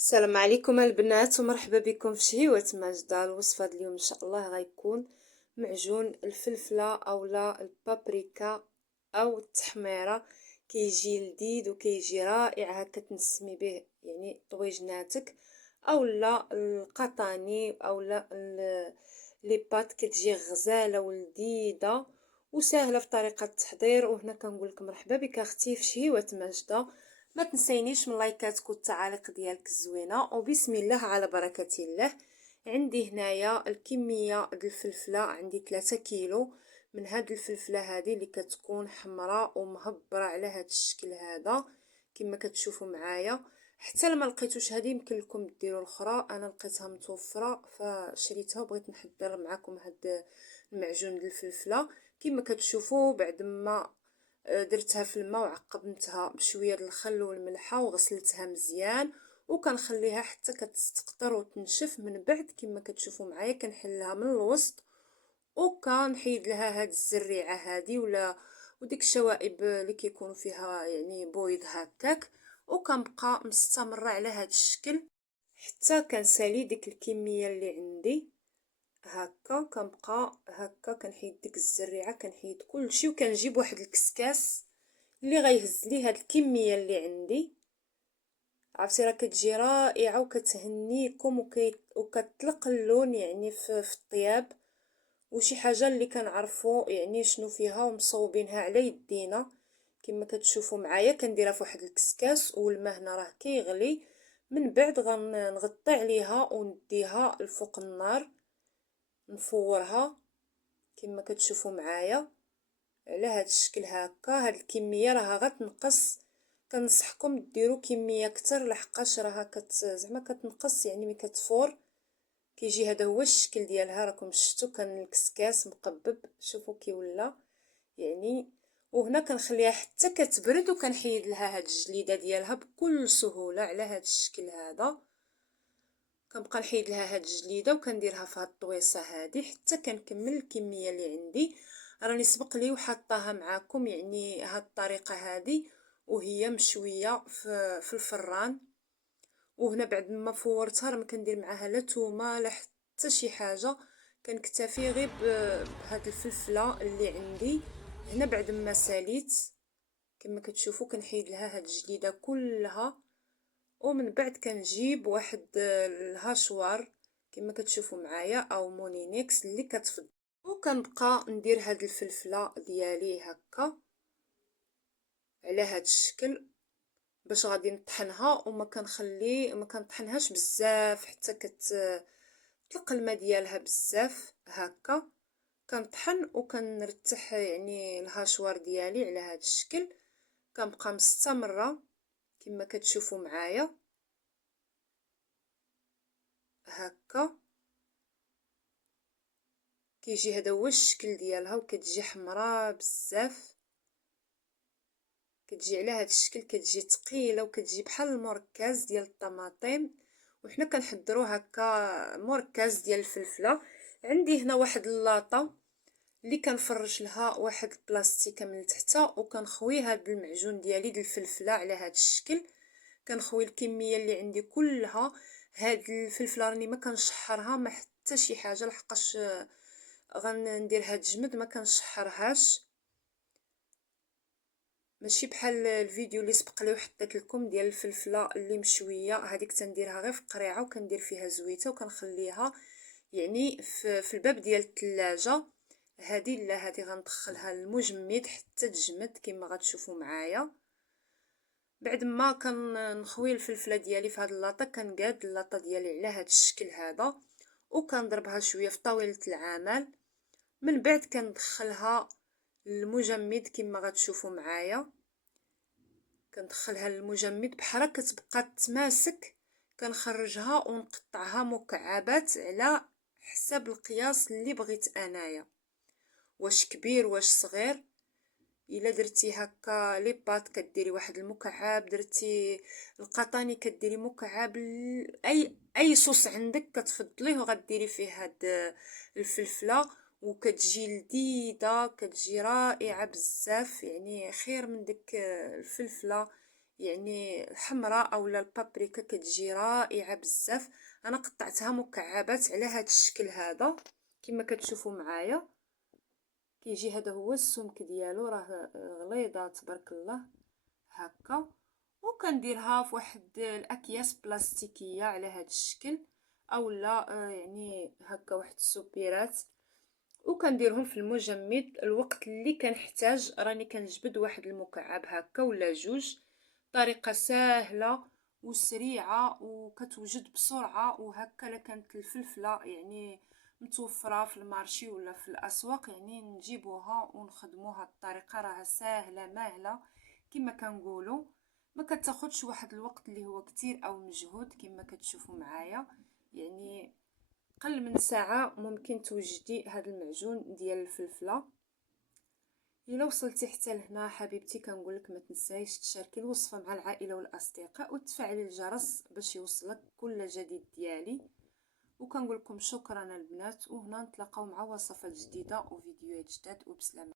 السلام عليكم البنات ومرحبا بكم في شهيوة ماجدة. الوصفة اليوم ان شاء الله غيكون معجون الفلفله اولا البابريكا او التحميره. كيجي لذيذ وكيجي رائع هكا تنسمي به يعني طويجناتك اولا القطاني اولا لي بات كتجي غزاله ولذيذه وسهله في طريقه التحضير. وهنا كنقول لك مرحبا بك اختي في شهيوة ماجدة. ما تنسينيش من لايكاتك والتعاليق ديالك الزوينه وبسم الله على بركه الله. عندي هنايا الكميه ديال الفلفله، عندي 3 كيلو من هاد الفلفله هذه اللي كتكون حمراء ومهبره على هاد الشكل هذا كما كتشوفوا معايا. حتى لما لقيتوش هذه يمكن لكم ديروا الاخرى، انا لقيتها متوفره فشريتها وبغيت نحضر معكم هاد المعجون ديال الفلفله. كما كتشوفوا بعد ما درتها في الماء وعقمتها بشويه د الخل والملحه وغسلتها مزيان وكنخليها حتى كتستقطر وتنشف. من بعد كما كتشوفوا معايا كنحلها من الوسط وكنحيد لها هاد الزريعه هذه ولا وديك الشوائب اللي كيكونوا فيها يعني بويض هكاك، وكنبقى مستمره على هاد الشكل حتى كنسالي ديك الكميه اللي عندي. هكا كنبقى هكا كنحيد ديك الزريعه، كنحيد كلشي وكنجيب واحد الكسكاس اللي غيهز لي هاد الكميه اللي عندي. عرفتي راه كتجي رائعه وكتهنيكم وكتطلق اللون يعني في الطياب، وشي حاجه اللي كنعرفوا يعني شنو فيها ومصوبينها على يدينا. كما كتشوفوا معايا كنديرها في واحد الكسكاس والماء هنا راه كيغلي. من بعد غنغطي عليها ونديها لفوق النار نفورها كما كتشوفوا معايا على هاد الشكل هكا. هاد الكميه راها غتنقص، كنصحكم ديروا كميه اكثر لحقاش راها زعما كتنقص يعني ملي كتفور كيجي هذا هو الشكل ديالها. راكم شفتوا كان الكسكاس مقبب، شوفوا كي ولا يعني. وهنا كنخليها حتى كتبرد وكنحيد لها هاد الجليده ديالها بكل سهوله على هاد الشكل هذا. كنبقى نحيد لها هاد الجليده وكنديرها في هاد الطويصه هذه حتى كنكمل الكميه اللي عندي. راني سبق لي وحطاها معاكم يعني هاد الطريقه هذه وهي مشويه في الفران. وهنا بعد ما فورتها راه ما كندير معاها لا تومه لا حتى شي حاجه، كنكتفي غير بهاد الفلفله اللي عندي. هنا بعد ما ساليت كما كتشوفوا كنحيد لها هاد الجليده كلها، ومن بعد كنجيب واحد الهاشوار كما كتشوفوا معايا او مونينيكس اللي كتفضل، وكنبقى ندير هاد الفلفله ديالي هكا على هاد الشكل باش غادي نطحنها. وما ما كنطحنهاش بزاف حتى كتطلق الماء ديالها بزاف. هكا كنطحن وكنرتح يعني الهاشوار ديالي على هاد الشكل. كنبقى مستمره كما كتشوفوا معايا هكا. كيجي هذا هو الشكل ديالها وكتجي حمراء بزاف، كتجي على هذا الشكل، كتجي ثقيله وكتجي بحال المركز ديال الطماطم. وحنا كنحضروا هكا مركز ديال الفلفله. عندي هنا واحد اللاطه اللي كنفرش لها واحد البلاستيكه من تحت وكنخوي هذا المعجون ديالي ديال الفلفله على هذا الشكل. كنخوي الكميه اللي عندي كلها. هاد الفلفله راني ما كنشحرها ما حتى شي حاجه لحقاش غنديرها تجمد ما كنشحرهاش، ماشي بحال الفيديو اللي سبق لي وحطيت لكم ديال الفلفله اللي مشويه. هذيك تنديرها غير في قريعه وكندير فيها زويته وكنخليها يعني في الباب ديال الثلاجه. هذه لا، هذه غندخلها للمجمد حتى تجمد كما غتشوفوا معايا. بعد ما كنخوي الفلفله ديالي في هذه اللاطه كنقاد اللاطه ديالي على هذا الشكل هذا وكنضربها شويه في طاوله العمل. من بعد كندخلها للمجمد كما غتشوفوا معايا. كندخلها للمجمد بحال كتبقى تماسك. كنخرجها ونقطعها مكعبات على حسب القياس اللي بغيت انايا، واش كبير واش صغير. الا درتي هكا لي بات كديري واحد المكعب، درتي القطاني كديري مكعب، اي صوص عندك كتفضليه وغديري فيه هاد الفلفله وكتجي لذيذه، كتجي رائعه بزاف يعني خير من ديك الفلفله يعني الحمراء اولا البابريكا كتجي رائعه بزاف. انا قطعتها مكعبات على هذا الشكل هذا كما كتشوفوا معايا. كيجي هذا هو السمك ديالو، راه غليظه تبارك الله هكا. وكنديرها في واحد الاكياس بلاستيكيه على هذا الشكل اولا يعني هكا واحد السبيرات، وكنديرهم في المجمد. الوقت اللي كنحتاج راني كنجبد واحد المكعب هكا ولا جوج. طريقه سهله وسريعه وكتوجد بسرعه. وهكا لا كانت الفلفله يعني متوفره في المارشي ولا في الاسواق، يعني نجيبوها ونخدموها. الطريقه راها سهله ماهله كما كنقولوا، ما كتاخذش واحد الوقت اللي هو كتير او مجهود كما كتشوفوا معايا. يعني قل من ساعه ممكن توجدي هذا المعجون ديال الفلفله. الا وصلتي حتى لهنا حبيبتي كنقولك ما تنسايش تشاركي الوصفه مع العائله والاصدقاء وتفعلي الجرس باش يوصلك كل جديد ديالي. وكنقول لكم شكرا البنات، وهنا نتلاقاو مع وصفات جديده وفيديوهات جداد وبسلامه.